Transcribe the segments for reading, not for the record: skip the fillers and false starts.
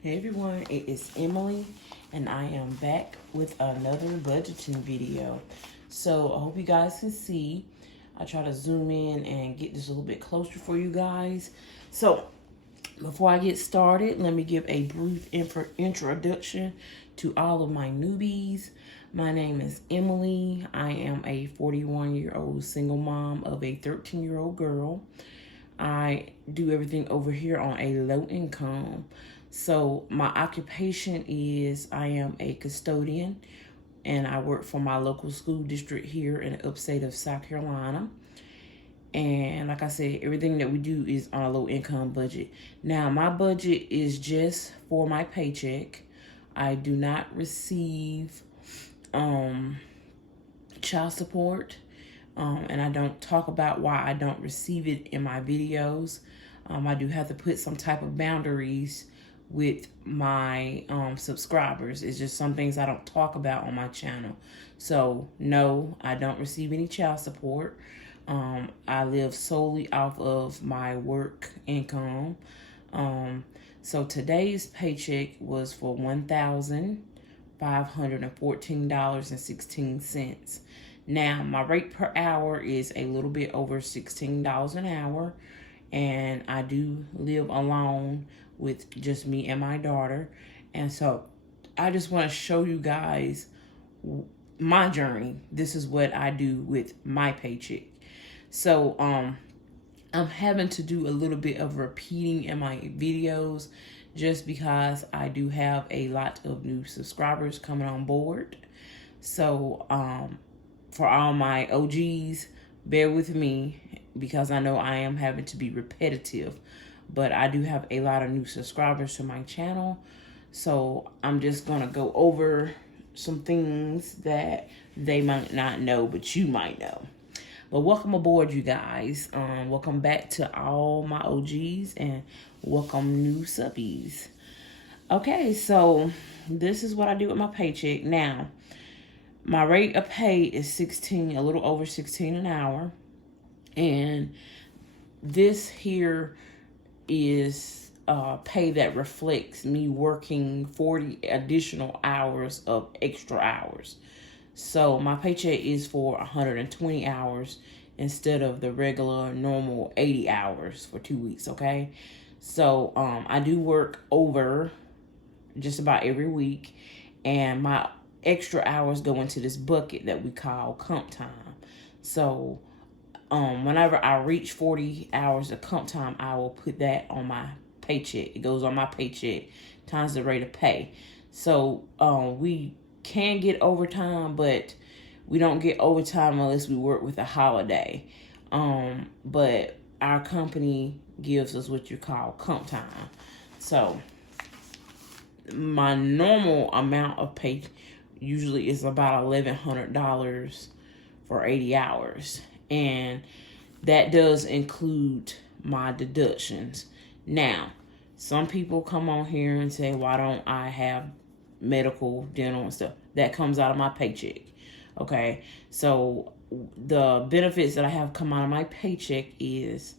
Hey everyone, it is Emily and I am back with another budgeting video. So I hope you guys can see. I try to zoom in and get this a little bit closer for you guys. So before I get started, let me give a brief introduction to all of my newbies. My name is Emily. I am a 41-year-old single mom of a 13-year-old girl. I do everything over here on a low income. So my occupation is I am a custodian and I work for my local school district here in the upstate of South Carolina. And like I said, everything that we do is on a low income budget. Now, my budget is just for my paycheck. I do not receive child support. And I don't talk about why I don't receive it in my videos. I do have to put some type of boundaries with my subscribers. It's just some things I don't talk about on my channel. So no, I don't receive any child support. I live solely off of my work income. So today's paycheck was for $1,514.16. Now, my rate per hour is a little bit over $16 an hour, and I do live alone with just me and my daughter. And so I just want to show you guys my journey. This is what I do with my paycheck. So I'm having to do a little bit of repeating in my videos just because I do have a lot of new subscribers coming on board. So for all my OGs, bear with me because I know I am having to be repetitive, but I do have a lot of new subscribers to my channel. So I'm just going to go over some things that they might not know, but you might know. But welcome aboard, you guys. Welcome back to all my OGs and welcome new subbies. Okay, so this is what I do with my paycheck. Now, my rate of pay is a little over 16 an hour. And this here is pay that reflects me working 40 additional hours of extra hours. So my paycheck is for 120 hours instead of the regular normal 80 hours for 2 weeks, okay? So I do work over just about every week, and my extra hours go into this bucket that we call comp time. So whenever I reach 40 hours of comp time, I will put that on my paycheck. It goes on my paycheck times the rate of pay. So we can get overtime, but we don't get overtime unless we work with a holiday. But our company gives us what you call comp time. So my normal amount of pay usually is about $1,100 for 80 hours. And that does include my deductions. Now, some people come on here and say, why don't I have medical, dental, and stuff? That comes out of my paycheck. Okay, so the benefits that I have come out of my paycheck is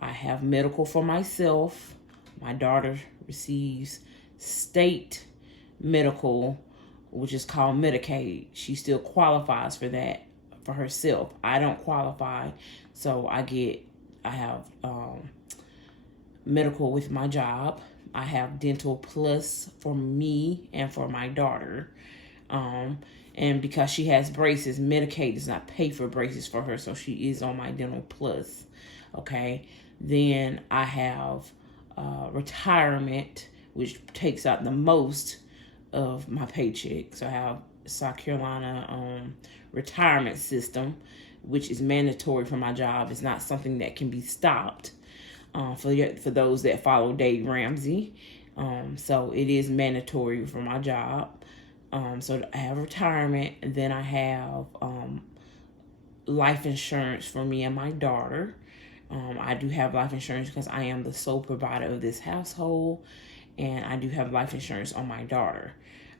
I have medical for myself. My daughter receives state medical, which is called Medicaid. She still qualifies for that for herself. I don't qualify, so I have medical with my job. I have dental plus for me and for my daughter. And because she has braces, Medicaid does not pay for braces for her, so she is on my dental plus. Okay. Then I have retirement, which takes out the most of my paycheck. So I have South Carolina retirement system, which is mandatory for my job. It's not something that can be stopped for those that follow Dave Ramsey. So it is mandatory for my job. So I have retirement, and then I have life insurance for me and my daughter. I do have life insurance because I am the sole provider of this household, and I do have life insurance on my daughter.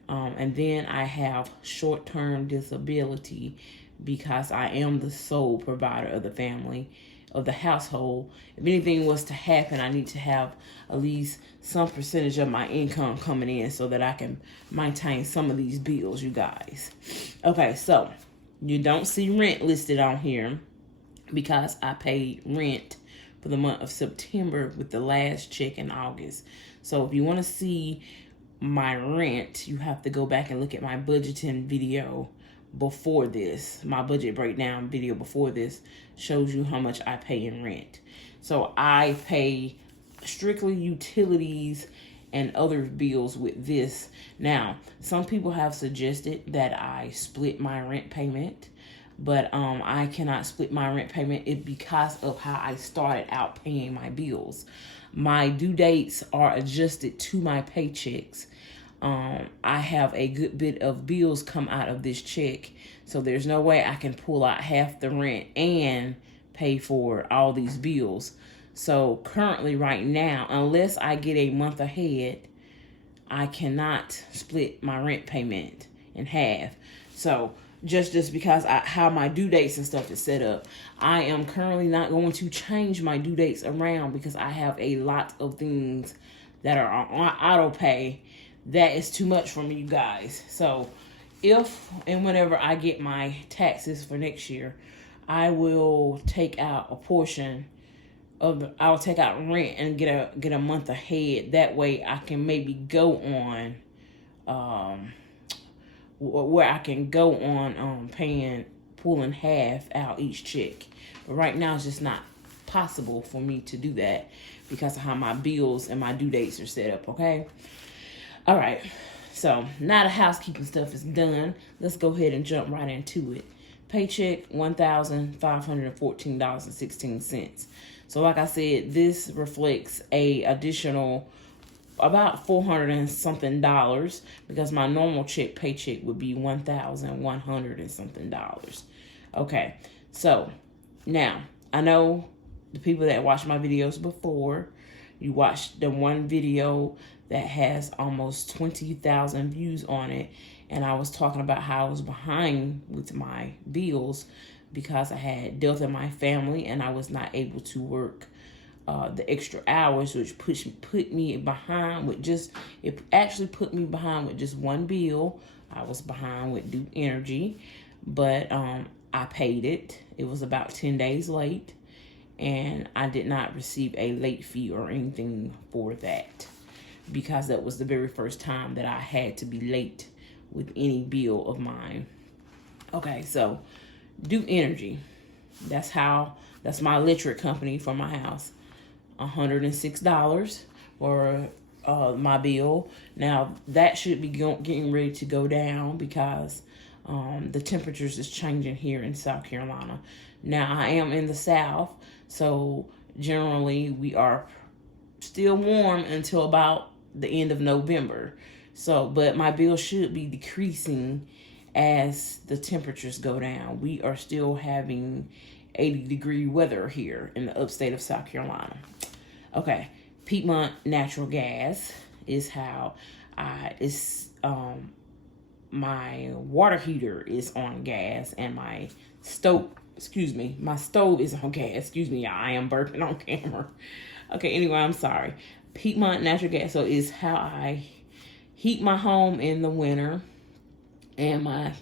And then I have short-term disability because I am the sole provider of the family of the household. If anything was to happen, I need to have at least some percentage of my income coming in so that I can maintain some of these bills, you guys. Okay, so you don't see rent listed on here because I paid rent for the month of September with the last check in August. So if you want to see my rent, you have to go back and look at my budgeting video before this. My budget breakdown video before this shows you how much I pay in rent. So I pay strictly utilities and other bills with this. Now, some people have suggested that I split my rent payment, but I cannot split my rent payment because of how I started out paying my bills. My due dates are adjusted to my paychecks. I have a good bit of bills come out of this check, so there's no way I can pull out half the rent and pay for all these bills. So currently right now, unless I get a month ahead, I cannot split my rent payment in half. So just because how my due dates and stuff is set up, I am currently not going to change my due dates around because I have a lot of things that are on auto pay. That is too much for me, you guys. So if and whenever I get my taxes for next year, I will take out a portion of I'll take out rent and get a month ahead. That way I can maybe go on where I can go on pulling half out each check. But right now it's just not possible for me to do that because of how my bills and my due dates are set up, okay? All right, so now the housekeeping stuff is done. Let's go ahead and jump right into it. Paycheck, $1,514.16. So like I said, this reflects a additional about $400 and something because my normal paycheck would be $1,100 and something. Okay, so now I know the people that watched my videos before, you watched the one video that has almost 20,000 views on it, and I was talking about how I was behind with my bills because I had death in my family and I was not able to work the extra hours, which put me behind with just one bill. I was behind with Duke Energy, but I paid it. It was about 10 days late, and I did not receive a late fee or anything for that because that was the very first time that I had to be late with any bill of mine. Okay, so Duke Energy, that's my electric company for my house. $106 for my bill. Now that should be getting ready to go down because the temperatures is changing here in South Carolina. Now I am in the South, so generally we are still warm until about the end of November. So, but my bill should be decreasing as the temperatures go down. We are still having 80-degree weather here in the upstate of South Carolina. Okay, Piedmont Natural Gas is how my water heater is on gas and my stove is on gas. Excuse me, I am burping on camera. Okay, anyway, I'm sorry. Piedmont Natural Gas, so is how I heat my home in the winter, and my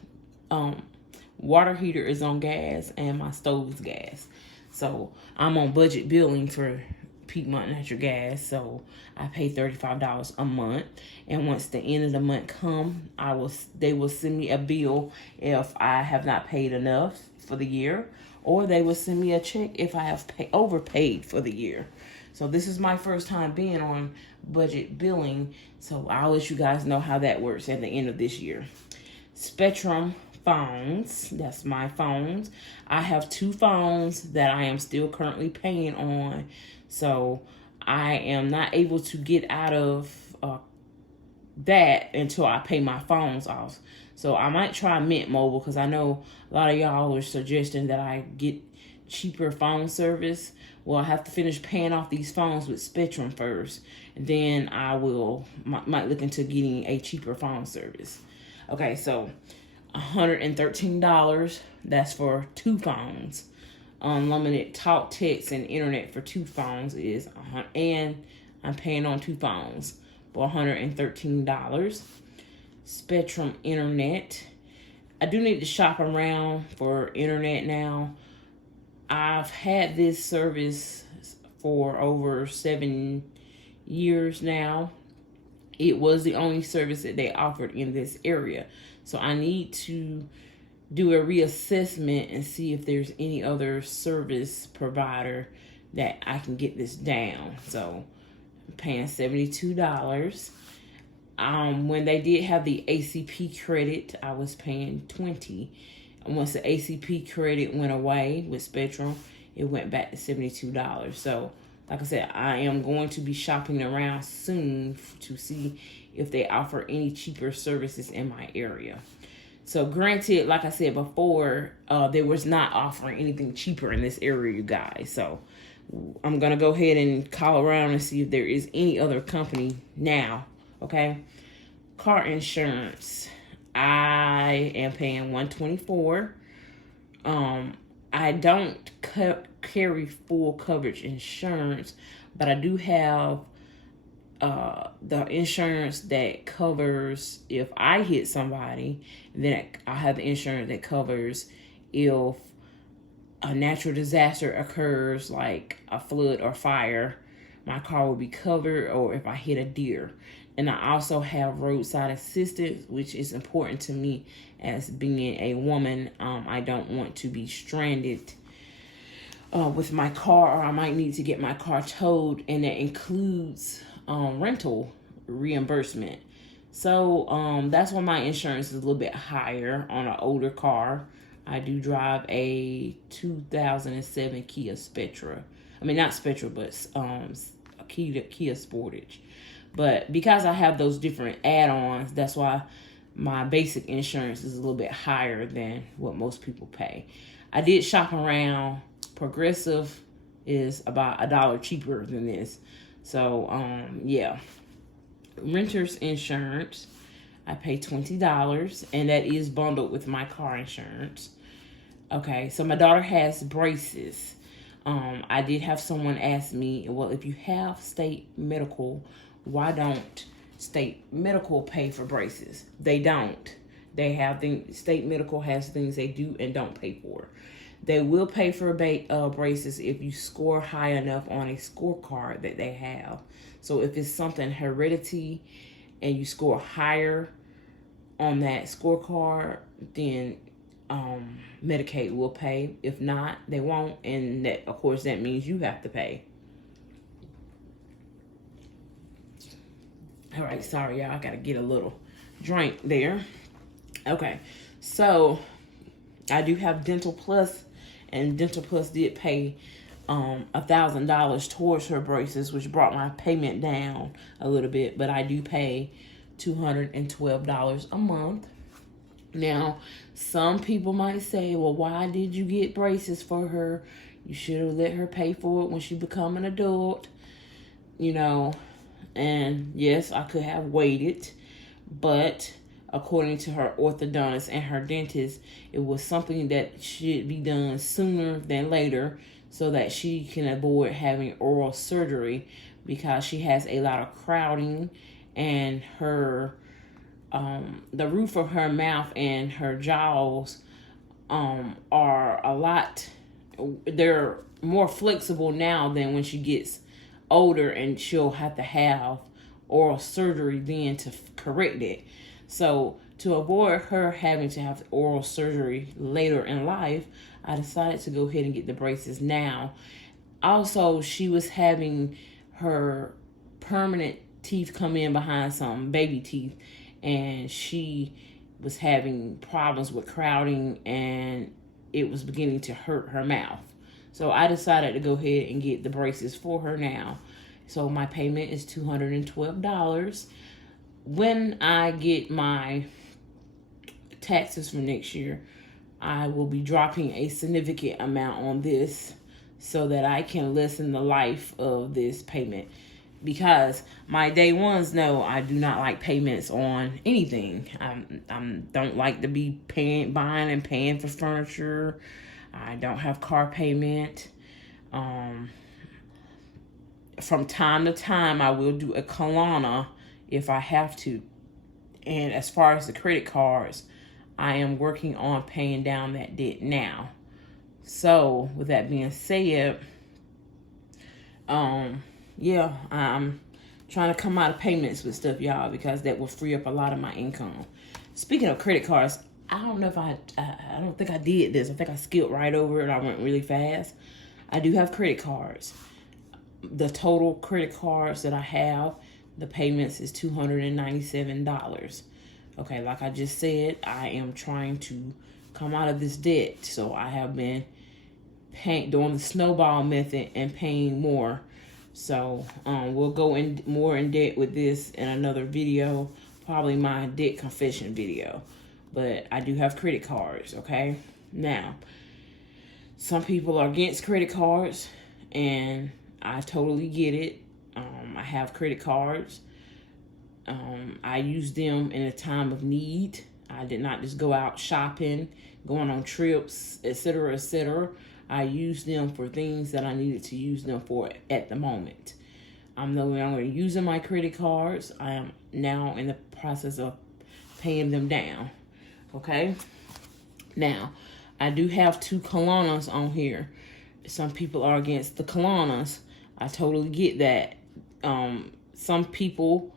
water heater is on gas and my stove is gas. So I'm on budget billing for Piedmont Natural Gas, so I pay $35 a month, and once the end of the month come, they will send me a bill if I have not paid enough for the year, or they will send me a check if I have overpaid for the year. So this is my first time being on budget billing, so I'll let you guys know how that works at the end of this year. Spectrum phones, that's my phones. I have 2 phones that I am still currently paying on, so I am not able to get out of that until I pay my phones off. So I might try Mint Mobile because I know a lot of y'all are suggesting that I get cheaper phone service. Well, I have to finish paying off these phones with Spectrum first, and then I might look into getting a cheaper phone service. Okay, so $113, that's for 2 phones. unlimited talk, text, and internet for 2 phones is, and I'm paying on 2 phones for $113. Spectrum internet. I do need to shop around for internet now. I've had this service for over 7 years now. It was the only service that they offered in this area. So I need to do a reassessment and see if there's any other service provider that I can get this down. So I'm paying $72. When they did have the ACP credit, I was paying $20. And once the ACP credit went away with Spectrum, it went back to $72. So like I said, I am going to be shopping around soon to see if they offer any cheaper services in my area. So granted, like I said before, they was not offering anything cheaper in this area, you guys. So I'm going to go ahead and call around and see if there is any other company now, okay? Car insurance. I am paying $124. I don't carry full coverage insurance, but I do have the insurance that covers if I hit somebody. Then I have the insurance that covers if a natural disaster occurs, like a flood or fire, my car will be covered, or if I hit a deer. And I also have roadside assistance, which is important to me as being a woman. I don't want to be stranded with my car, or I might need to get my car towed, and that includes rental reimbursement. So that's why my insurance is a little bit higher on an older car. I do drive a 2007 Kia Spectra. I mean, not Spectra, but Kia Sportage. But because I have those different add-ons, that's why my basic insurance is a little bit higher than what most people pay. I did shop around. Progressive is about $1 cheaper than this. So, yeah. Renter's insurance, I pay $20, and that is bundled with my car insurance. Okay, so my daughter has braces. I did have someone ask me, well, if you have state medical, why don't state medical pay for braces? They don't. They have things, state medical has things they do and don't pay for. They will pay for braces if you score high enough on a scorecard that they have. So if it's something heredity and you score higher on that scorecard, then Medicaid will pay. If not, they won't. And that, of course, that means you have to pay. All right, sorry, y'all. I got to get a little drink there. Okay, so I do have Dental Plus, and Dental Plus did pay $1,000 towards her braces, which brought my payment down a little bit, but I do pay $212 a month. Now, some people might say, well, why did you get braces for her? You should have let her pay for it when she become an adult, you know. And yes, I could have waited, but according to her orthodontist and her dentist, it was something that should be done sooner than later so that she can avoid having oral surgery, because she has a lot of crowding, and her the roof of her mouth and her jaws are a lot, they're more flexible now than when she gets older, and she'll have to have oral surgery then to correct it. So to avoid her having to have oral surgery later in life, I decided to go ahead and get the braces now. Also, she was having her permanent teeth come in behind some baby teeth, and she was having problems with crowding, and it was beginning to hurt her mouth. So I decided to go ahead and get the braces for her now. So my payment is $212. When I get my taxes for next year, I will be dropping a significant amount on this so that I can lessen the life of this payment. Because my day ones know I do not like payments on anything. I don't like to be buying and paying for furniture. I don't have car payment. From time to time, I will do a colana if I have to. And as far as the credit cards, I am working on paying down that debt now. So with that being said, yeah, I'm trying to come out of payments with stuff, y'all, because that will free up a lot of my income. Speaking of credit cards, I don't know if I don't think I did this. I think I skipped right over it. I went really fast. I do have credit cards. The total credit cards that I have, the payments is $297. Okay, like I just said, I am trying to come out of this debt. So I have been doing the snowball method and paying more. So we'll go in more in debt with this in another video, probably my debt confession video. But I do have credit cards, okay? Now, some people are against credit cards, and I totally get it. I have credit cards. I use them in a time of need. I did not just go out shopping, going on trips, etc., etc. I use them for things that I needed to use them for at the moment. I'm no longer using my credit cards. I am now in the process of paying them down. Okay? Now, I do have 2 colanas on here. Some people are against the colanas. I totally get that. Some people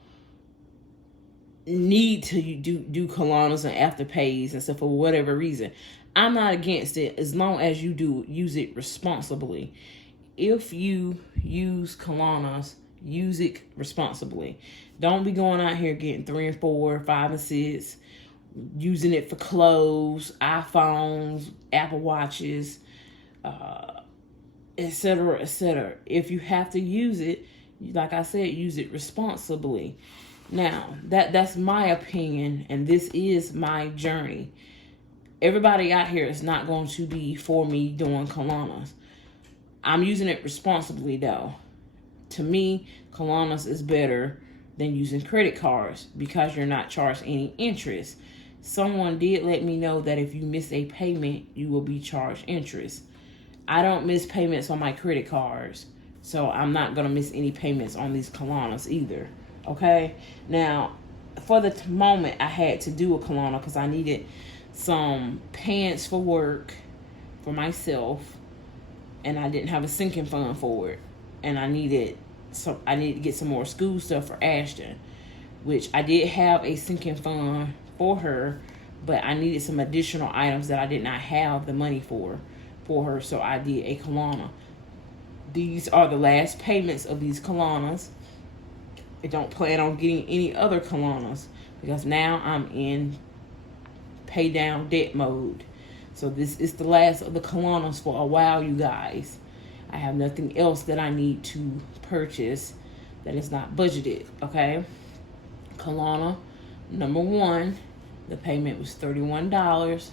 need to do colanas and afterpays and stuff for whatever reason. I'm not against it as long as you do use it responsibly. If you use colanas, use it responsibly. Don't be going out here getting 3 and 4, 5 and 6, using it for clothes, iPhones, Apple Watches, etc., etc. If you have to use it, like I said, use it responsibly. Now, that's my opinion, and this is my journey. Everybody out here is not going to be for me doing colanas. I'm using it responsibly, though. To me, colanas is better than using credit cards because you're not charged any interest. Someone did let me know that if you miss a payment, you will be charged interest. I don't miss payments on my credit cards, so I'm not going to miss any payments on these colanas either. Okay? Now, for the moment, I had to do a colana because I needed some pants for work for myself, and I didn't have a sinking fund for it. And I needed to get some more school stuff for Ashton, which I did have a sinking fund for her, but I needed some additional items that I did not have the money for her, so I did a colana. These are the last payments of these colanas. I don't plan on getting any other colanas because now I'm in pay down debt mode. So this is the last of the colanas for a while, you guys. I have nothing else that I need to purchase that is not budgeted, okay? Colana number 1, the payment was $31.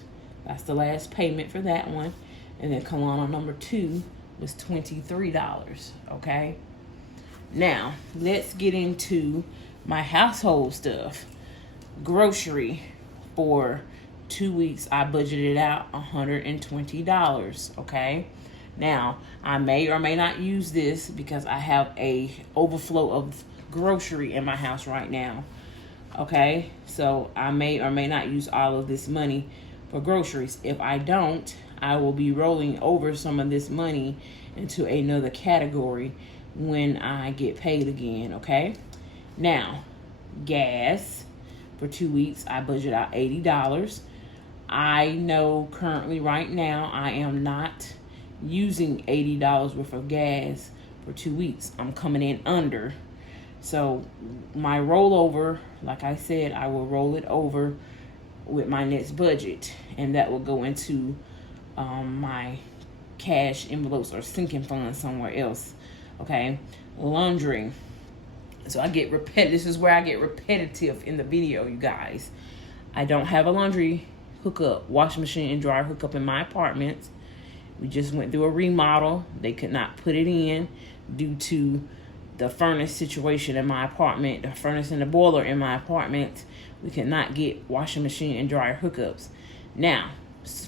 That's the last payment for that one. And then colana number 2 was $23, okay? Now, let's get into my household stuff. Grocery for 2 weeks, I budgeted out $120, okay? Now, I may or may not use this because I have a overflow of grocery in my house right now, okay? So I may or may not use all of this money for groceries. If I don't, I will be rolling over some of this money into another category when I get paid again, okay? Now, gas for 2 weeks, I budget out $80. I know currently right now I am not using $80 worth of gas for 2 weeks. I'm coming in under. So my rollover, like I said, I will roll it over with my next budget, and that will go into my cash envelopes or sinking funds somewhere else. Okay, laundry. So I get this is where I get repetitive in the video, you guys. I don't have a laundry hookup, washing machine and dryer hookup in my apartment. We just went through a remodel. They could not put it in due to the furnace situation in my apartment, the furnace and the boiler in my apartment. We could not get washing machine and dryer hookups. Now,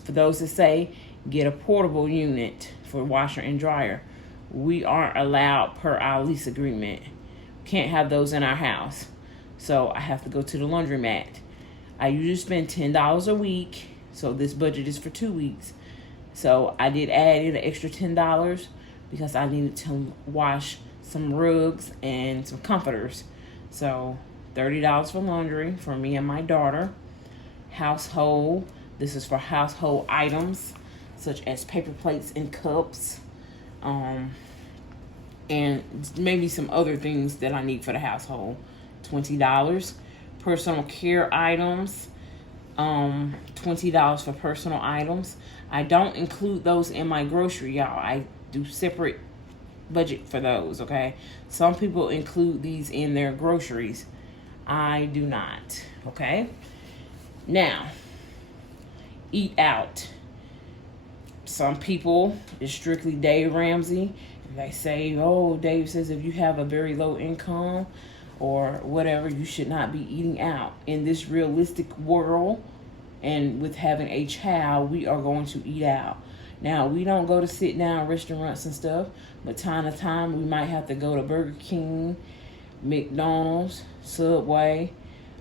for those that say, get a portable unit for washer and dryer. We aren't allowed per our lease agreement. Can't have those in our house. So I have to go to the laundromat. I usually spend $10 a week. So this budget is for 2 weeks. So I did add in an extra $10 because I needed to wash some rugs and some comforters. So $30 for laundry for me and my daughter. Household. This is for household items such as paper plates and cups. And maybe some other things that I need for the household. $20. Personal care items. $20 for personal items. I don't include those in my grocery, y'all. I do separate budget for those, okay? Some people include these in their groceries. I do not, okay? Now, eat out. Some people, it's strictly Dave Ramsey. They say, oh, Dave says if you have a very low income or whatever, you should not be eating out. In this realistic world and with having a child, we are going to eat out. Now, we don't go to sit down restaurants and stuff, but time to time we might have to go to Burger King, McDonald's, Subway,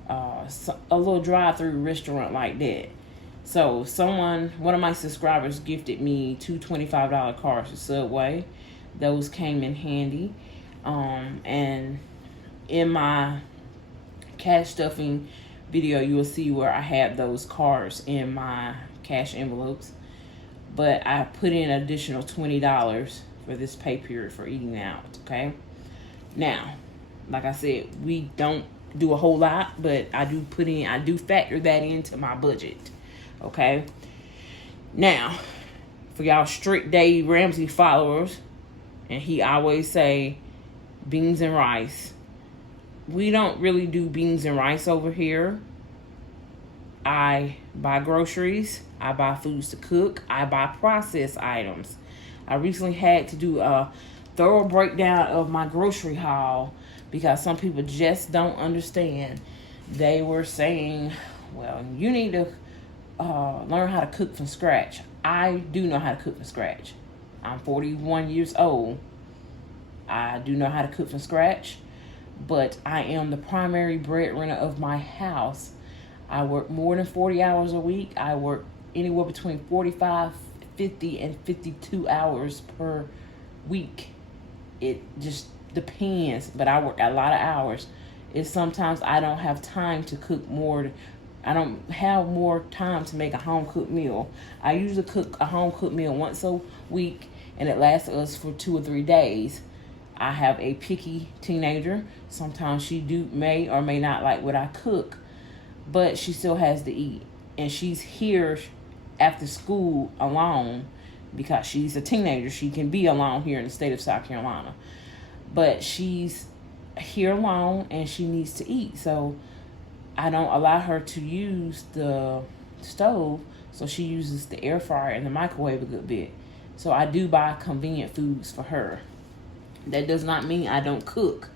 a little drive-through restaurant like that. So one of my subscribers gifted me two $25 cards to Subway. Those came in handy. And in my cash stuffing video, you will see where I have those cards in my cash envelopes. But I put in an additional $20 for this pay period for eating out, okay? Now, like I said, we don't do a whole lot, but I do factor that into my budget, okay? Now, for y'all strict Dave Ramsey followers, and he always say beans and rice. We don't really do beans and rice over here. I buy groceries. I buy foods to cook. I buy processed items. I recently had to do a thorough breakdown of my grocery haul because some people just don't understand. They were saying, well, you need to learn how to cook from scratch. I do know how to cook from scratch. I'm 41 years old. I do know how to cook from scratch, but I am the primary breadwinner of my house. I work more than 40 hours a week. I work anywhere between 45, 50, and 52 hours per week. It just depends, but I work a lot of hours. It's sometimes I don't have time to cook more. I don't have more time to make a home-cooked meal. I usually cook a home-cooked meal once a week, and it lasts us for 2 or 3 days. I have a picky teenager. Sometimes she may or may not like what I cook, but she still has to eat. And she's here after school alone because she's a teenager. She can be alone here in the state of South Carolina. But she's here alone and she needs to eat. So I don't allow her to use the stove. So she uses the air fryer and the microwave a good bit. So I do buy convenient foods for her. That does not mean I don't cook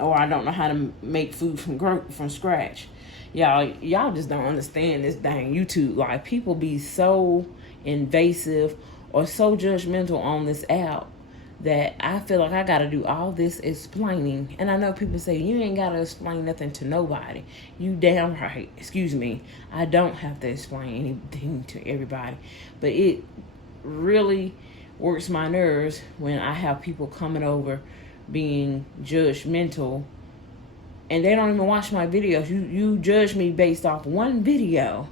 or I don't know how to make food from scratch. Y'all just don't understand this dang YouTube. Like, people be so invasive or so judgmental on this app that I feel like I got to do all this explaining. And I know people say, you ain't got to explain nothing to nobody. You damn right. Excuse me. I don't have to explain anything to everybody. But it really works my nerves when I have people coming over being judgmental and they don't even watch my videos. You judge me based off one video.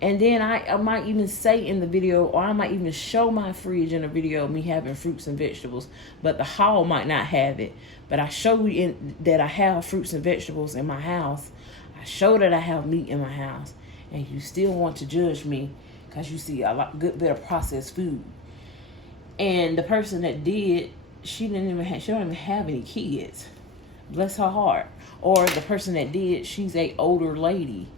And then I might even say in the video, or I might even show my fridge in a video of me having fruits and vegetables, but the haul might not have it. But I show you that I have fruits and vegetables in my house. I show that I have meat in my house. And you still want to judge me because you see a good bit of processed food. And the person that did, she don't even have any kids. Bless her heart. Or the person that did, she's a older lady.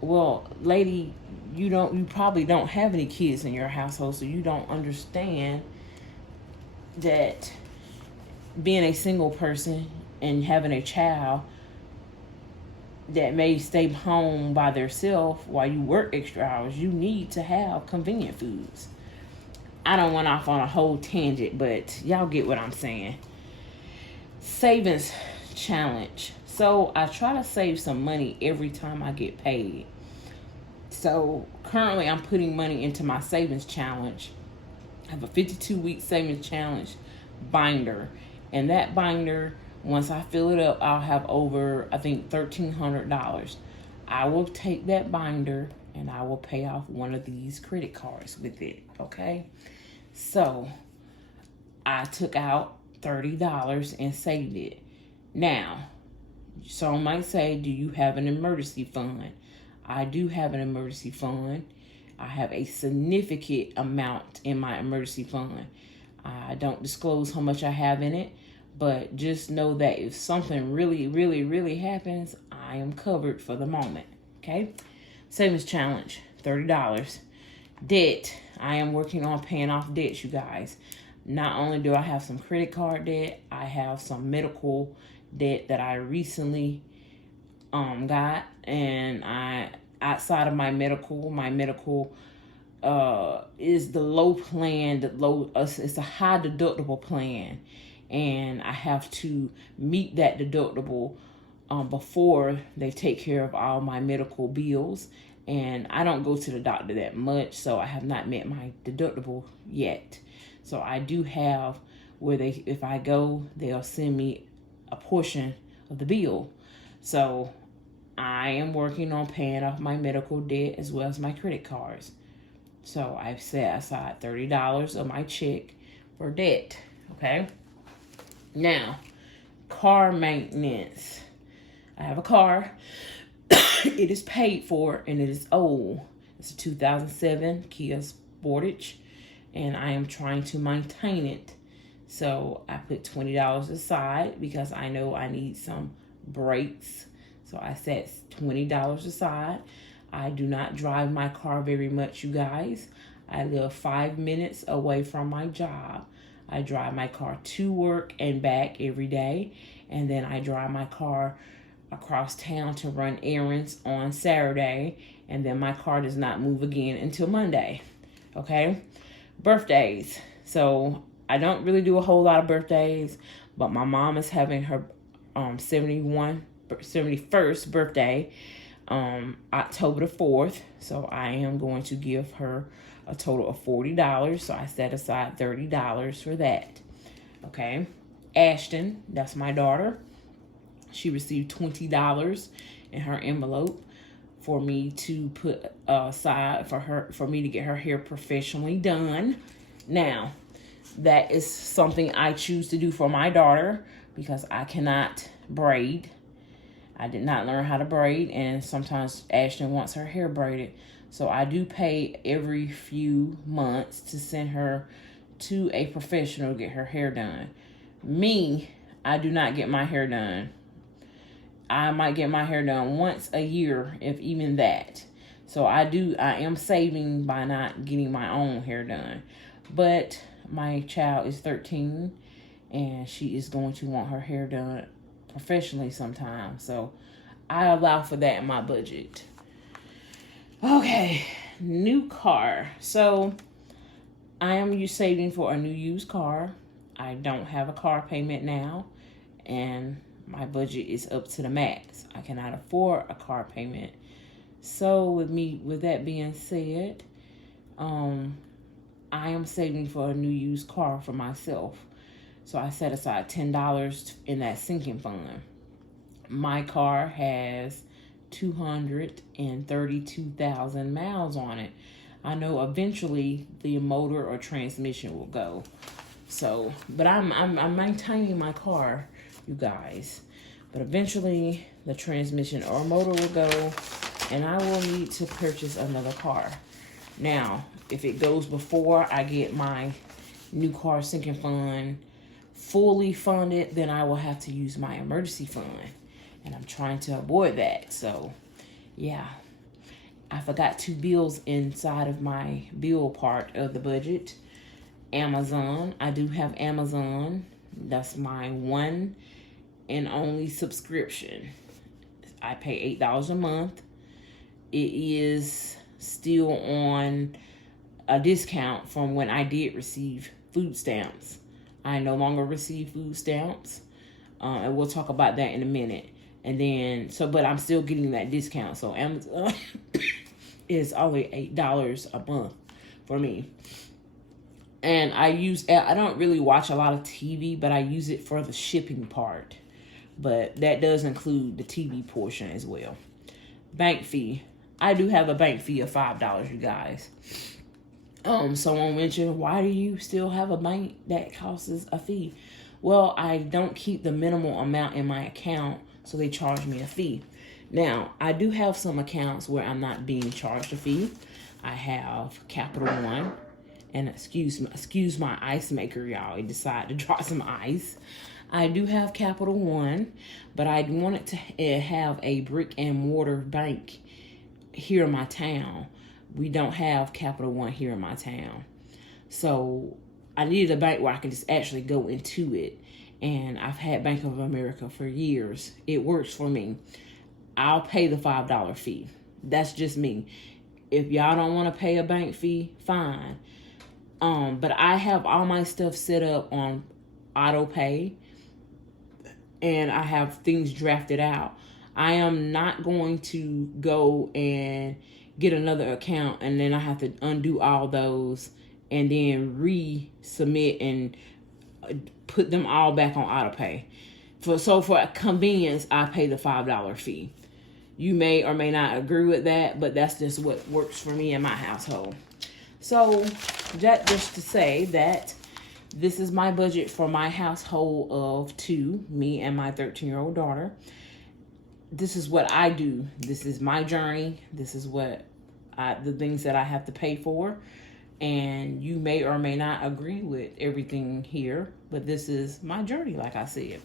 Well, lady, you probably don't have any kids in your household, so you don't understand that being a single person and having a child, that may stay home by themselves while you work extra hours, you need to have convenient foods. I don't went off on a whole tangent, but y'all get what I'm saying. Savings challenge. So I try to save some money every time I get paid. So currently I'm putting money into my savings challenge. I have a 52-week savings challenge binder. And that binder, once I fill it up, I'll have over, I think, $1,300. I will take that binder and I will pay off one of these credit cards with it, okay? So I took out $30 and saved it. Now, some might say, do you have an emergency fund? I do have an emergency fund. I have a significant amount in my emergency fund. I don't disclose how much I have in it, but just know that if something really, really, really happens, I am covered for the moment, okay? Savings challenge, $30. Debt, I am working on paying off debts, you guys. Not only do I have some credit card debt, I have some medical debt that I recently got, and outside of my medical is the low plan. It's a high deductible plan, and I have to meet that deductible before they take care of all my medical bills. And I don't go to the doctor that much, so I have not met my deductible yet. So I do have where if I go, they'll send me a portion of the bill. So I am working on paying off my medical debt as well as my credit cards. So I've set aside $30 of my check for debt, okay? Now, car maintenance. I have a car. It is paid for and it is old. It's a 2007 Kia Sportage, and I am trying to maintain it. So I put $20 aside because I know I need some brakes. So I set $20 aside. I do not drive my car very much, you guys. I live 5 minutes away from my job. I drive my car to work and back every day. And then I drive my car across town to run errands on Saturday. And then my car does not move again until Monday. Okay? Birthdays. So I don't really do a whole lot of birthdays. But my mom is having her 71st birthday October the 4th. So I am going to give her a total of $40. So I set aside $30 for that. Okay. Ashton, that's my daughter. She received $20 in her envelope for me to put aside for me to get her hair professionally done. Now, that is something I choose to do for my daughter because I cannot braid. I did not learn how to braid, and sometimes Ashton wants her hair braided. So I do pay every few months to send her to a professional to get her hair done. Me, I do not get my hair done. I might get my hair done once a year, if even that. So I am saving by not getting my own hair done. But my child is 13, and she is going to want her hair done professionally sometime. So I allow for that in my budget. Okay, new car. So I am saving for a new used car. I don't have a car payment now, and my budget is up to the max. I cannot afford a car payment. So with that being said, I am saving for a new used car for myself. So I set aside $10 in that sinking fund. My car has 232,000 miles on it. I know eventually the motor or transmission will go. So, but I'm maintaining my car, you guys. But eventually the transmission or motor will go, and I will need to purchase another car. Now, if it goes before I get my new car sinking fund fully funded, then I will have to use my emergency fund. And I'm trying to avoid that. So, yeah. I forgot 2 bills inside of my bill part of the budget. Amazon. I do have Amazon. That's my one and only subscription. I pay $8 a month. It is still on a discount from when I did receive food stamps. I no longer receive food stamps. And we'll talk about that in a minute. And then, but I'm still getting that discount. So Amazon is only $8 a month for me. And I don't really watch a lot of TV, but I use it for the shipping part. But that does include the TV portion as well. Bank fee. I do have a bank fee of $5, you guys. Someone mentioned, why do you still have a bank that costs a fee? Well, I don't keep the minimal amount in my account, so they charge me a fee. Now, I do have some accounts where I'm not being charged a fee. I have Capital One, and excuse my ice maker, y'all. I decided to drop some ice. I do have Capital One, but I wanted to have a brick and mortar bank here in my town. We don't have Capital One here in my town. So I needed a bank where I could just actually go into it. And I've had Bank of America for years. It works for me. I'll pay the $5 fee. That's just me. If y'all don't want to pay a bank fee, fine. But I have all my stuff set up on auto pay. And I have things drafted out. I am not going to go and get another account and then I have to undo all those and then resubmit and put them all back on auto pay. For convenience, I pay the $5 fee. You may or may not agree with that, but that's just what works for me in my household. So that just to say that this is my budget for my household of two, me and my 13-year-old daughter. This is what I do. This is my journey. This is the things that I have to pay for. And you may or may not agree with everything here, but this is my journey, like I said.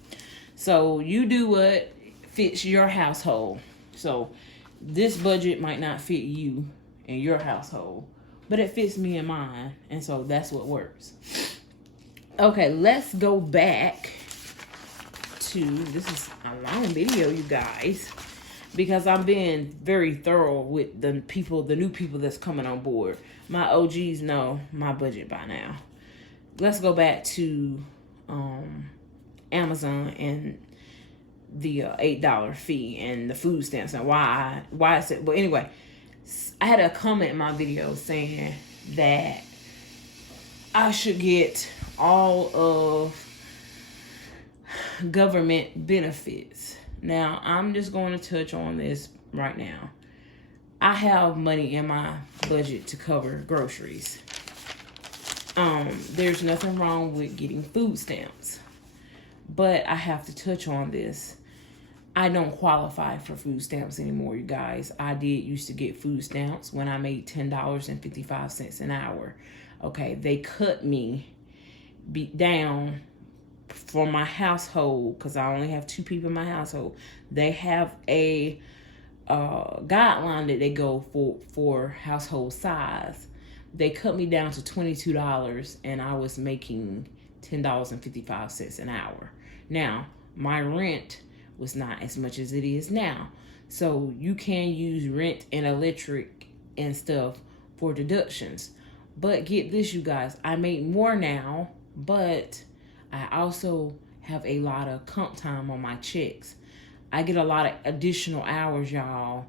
So you do what fits your household. So this budget might not fit you and your household, but it fits me and mine. And so that's what works. Okay, let's go back to, this is a long video, you guys, because I'm being very thorough with the new people that's coming on board. My OGs know my budget by now. Let's go back to Amazon and the $8 fee and the food stamps and why I said, well, anyway, I had a comment in my video saying that I should get all of government benefits. Now, I'm just going to touch on this right now. I have money in my budget to cover groceries. There's nothing wrong with getting food stamps, but I have to touch on this. I don't qualify for food stamps anymore, you guys. I did used to get food stamps when I made $10.55 an hour. Okay, they cut me down for my household because I only have two people in my household. They have a guideline that they go for household size. They cut me down to $22 and I was making $10.55 an hour. Now, my rent was not as much as it is now. So you can use rent and electric and stuff for deductions. But get this, you guys, I make more now, but I also have a lot of comp time on my checks. I get a lot of additional hours, y'all,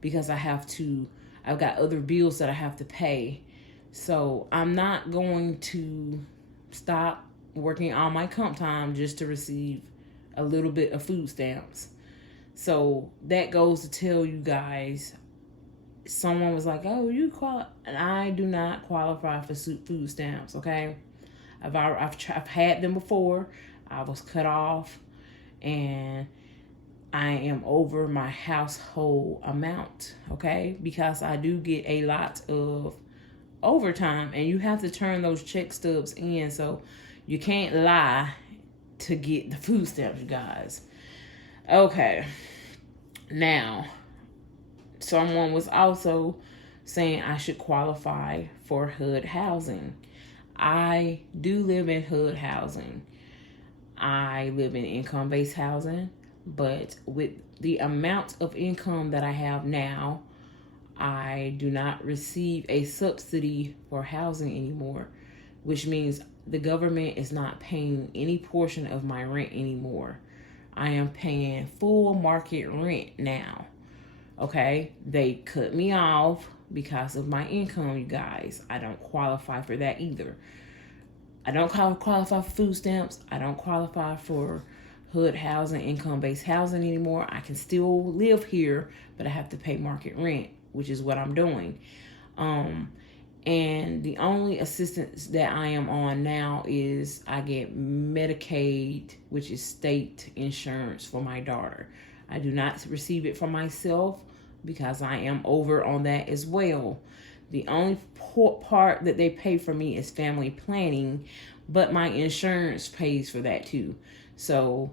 because I've got other bills that I have to pay. So I'm not going to stop working on my comp time just to receive a little bit of food stamps. So that goes to tell you guys, someone was like, oh, and I do not qualify for food stamps, okay? I've had them before. I was cut off and I am over my household amount, okay? Because I do get a lot of overtime and you have to turn those check stubs in, so you can't lie to get the food stamps, you guys. Okay. Now, someone was also saying I should qualify for HUD housing. I do live in HUD housing. I live in income-based housing, But with the amount of income that I have now, I do not receive a subsidy for housing anymore, which means the government is not paying any portion of my rent anymore. I am paying full market rent now. Okay, they cut me off because of my income, you guys. I don't qualify for that either. I don't qualify for food stamps. I don't qualify for HUD housing, income-based housing anymore. I can still live here, but I have to pay market rent, which is what I'm doing. And the only assistance that I am on now is I get Medicaid, which is state insurance for my daughter. I do not receive it for myself because I am over on that as well. The only part that they pay for me is family planning, but my insurance pays for that too. So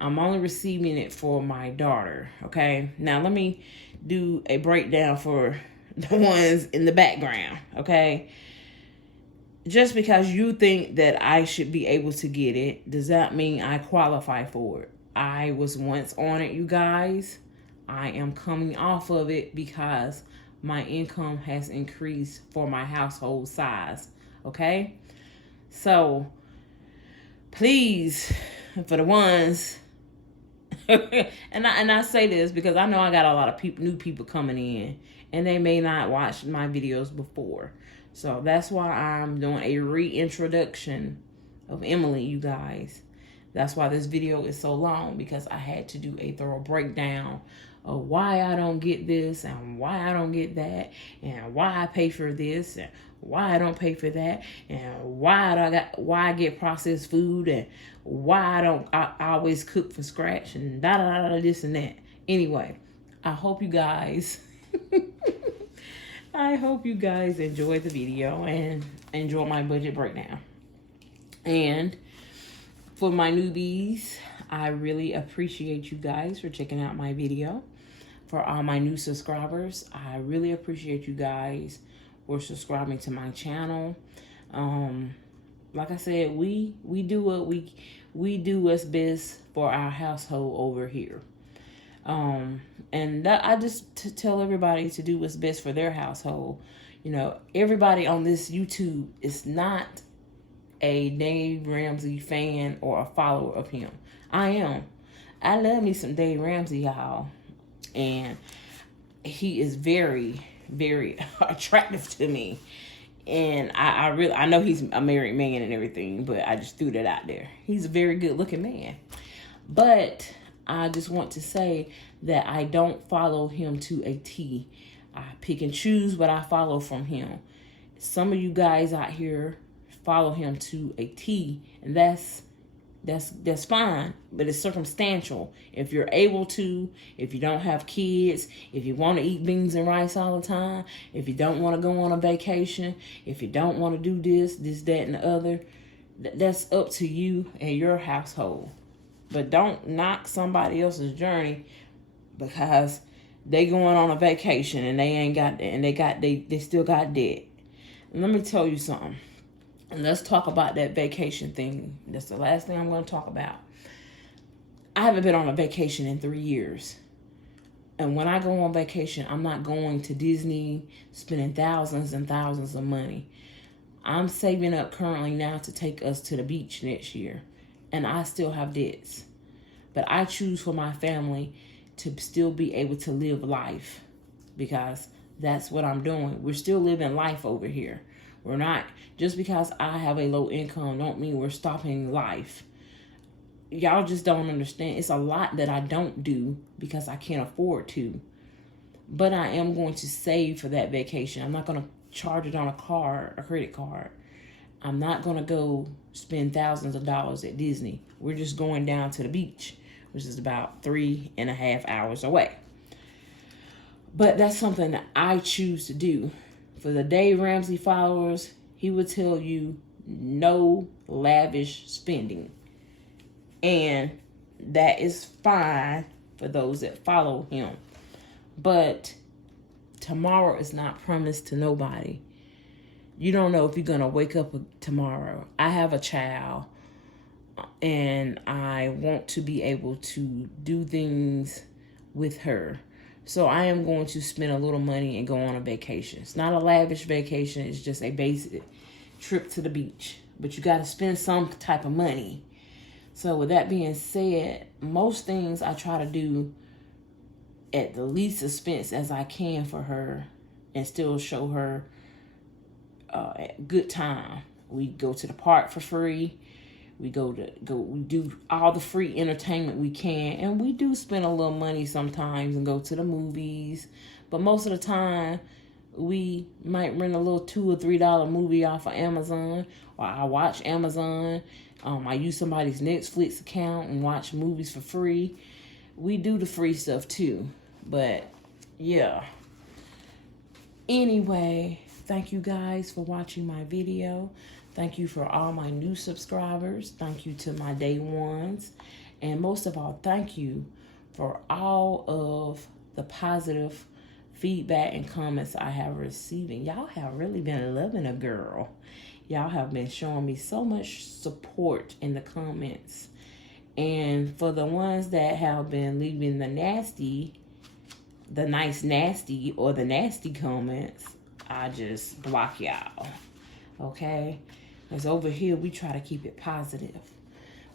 I'm only receiving it for my daughter, okay? Now let me do a breakdown for the ones in the background, okay? Just because you think that I should be able to get it, does that mean I qualify for it? I was once on it, you guys. I am coming off of it because my income has increased for my household size, okay? So, please, for the ones, and I say this because I know I got a lot of new people coming in, and they may not watch my videos before. So that's why I'm doing a reintroduction of Emily, you guys. That's why this video is so long, because I had to do a thorough breakdown of why I don't get this and why I don't get that, and why I pay for this and why I don't pay for that, and why I get processed food, and why I always cook from scratch, and this and that. Anyway, I hope you guys I hope you guys enjoyed the video and enjoy my budget breakdown. And for my newbies, I really appreciate you guys for checking out my video. For all my new subscribers, I really appreciate you guys for subscribing to my channel. Like I said, we do what we do what's best for our household over here. And that, I just tell everybody to do what's best for their household. You know, everybody on this YouTube is not a Dave Ramsey fan or a follower of him. I am. I love me some Dave Ramsey, y'all. And he is very, very attractive to me. And I know he's a married man and everything, but I just threw that out there. He's a very good looking man. But I just want to say that I don't follow him to a T. I pick and choose what I follow from him. Some of you guys out here follow him to a T, and that's fine, but it's circumstantial. If you're able to, if you don't have kids, if you want to eat beans and rice all the time, if you don't want to go on a vacation, if you don't want to do this, that, and the other, that's up to you and your household. But don't knock somebody else's journey because they going on a vacation and they ain't got, and they still got debt. And let me tell you something. And let's talk about that vacation thing. That's the last thing I'm going to talk about. I haven't been on a vacation in 3 years. And when I go on vacation, I'm not going to Disney, spending thousands and thousands of money. I'm saving up currently now to take us to the beach next year. And I still have debts. But I choose for my family to still be able to live life, because that's what I'm doing. We're still living life over here. We're not, just because I have a low income don't mean we're stopping life. Y'all just don't understand. It's a lot that I don't do because I can't afford to. But I am going to save for that vacation. I'm not going to charge it on a credit card. I'm not going to go spend thousands of dollars at Disney. We're just going down to the beach, which is about 3.5 hours away. But that's something that I choose to do. For the Dave Ramsey followers, he would tell you no lavish spending. And that is fine for those that follow him. But tomorrow is not promised to nobody. You don't know if you're going to wake up tomorrow. I have a child. and I want to be able to do things with her. So I am going to spend a little money and go on a vacation. It's not a lavish vacation. It's just a basic trip to the beach. But you got to spend some type of money. So with that being said, most things I try to do at the least expense as I can for her and still show her a good time. We go to the park for free. We we do all the free entertainment we can, and we do spend a little money sometimes and go to the movies. But most of the time, we might rent a little $2 or $3 movie off of Amazon, or I watch Amazon. I use somebody's Netflix account and watch movies for free. We do the free stuff too, but yeah. Anyway, thank you guys for watching my video. Thank you for all my new subscribers. Thank you to my day ones. And most of all, thank you for all of the positive feedback and comments I have received. And y'all have really been loving a girl. Y'all have been showing me so much support in the comments. And for the ones that have been leaving the nasty, the nice nasty, or the nasty comments, I just block y'all. Okay? Because over here, we try to keep it positive.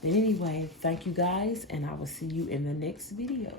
But anyway, thank you guys, and I will see you in the next video.